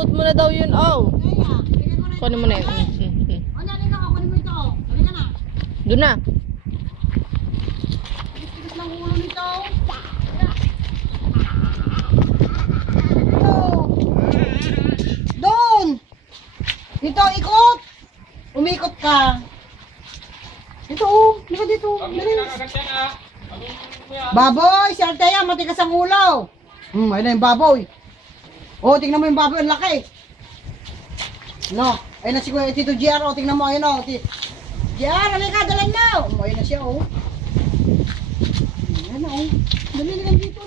suot mo na daw yun, oh. Kunin mo na yun. O, nalika ka, kunin mo ito. Nalika na. Doon na. Tigas ng ulo nito. Doon! Dito, ikot! Umikot ka. Ito, dito, dito. Baboy, si Althea, matigas ang ulo. Ayun na yung baboy. Oh, tingnan mo yung baboy, ang laki. No, ayun na si Tito GR, oh, tingnan mo, ayun o. GR, halika, dalan na. Ayun na siya, oh. Ayun na, oh. Dali na lang dito.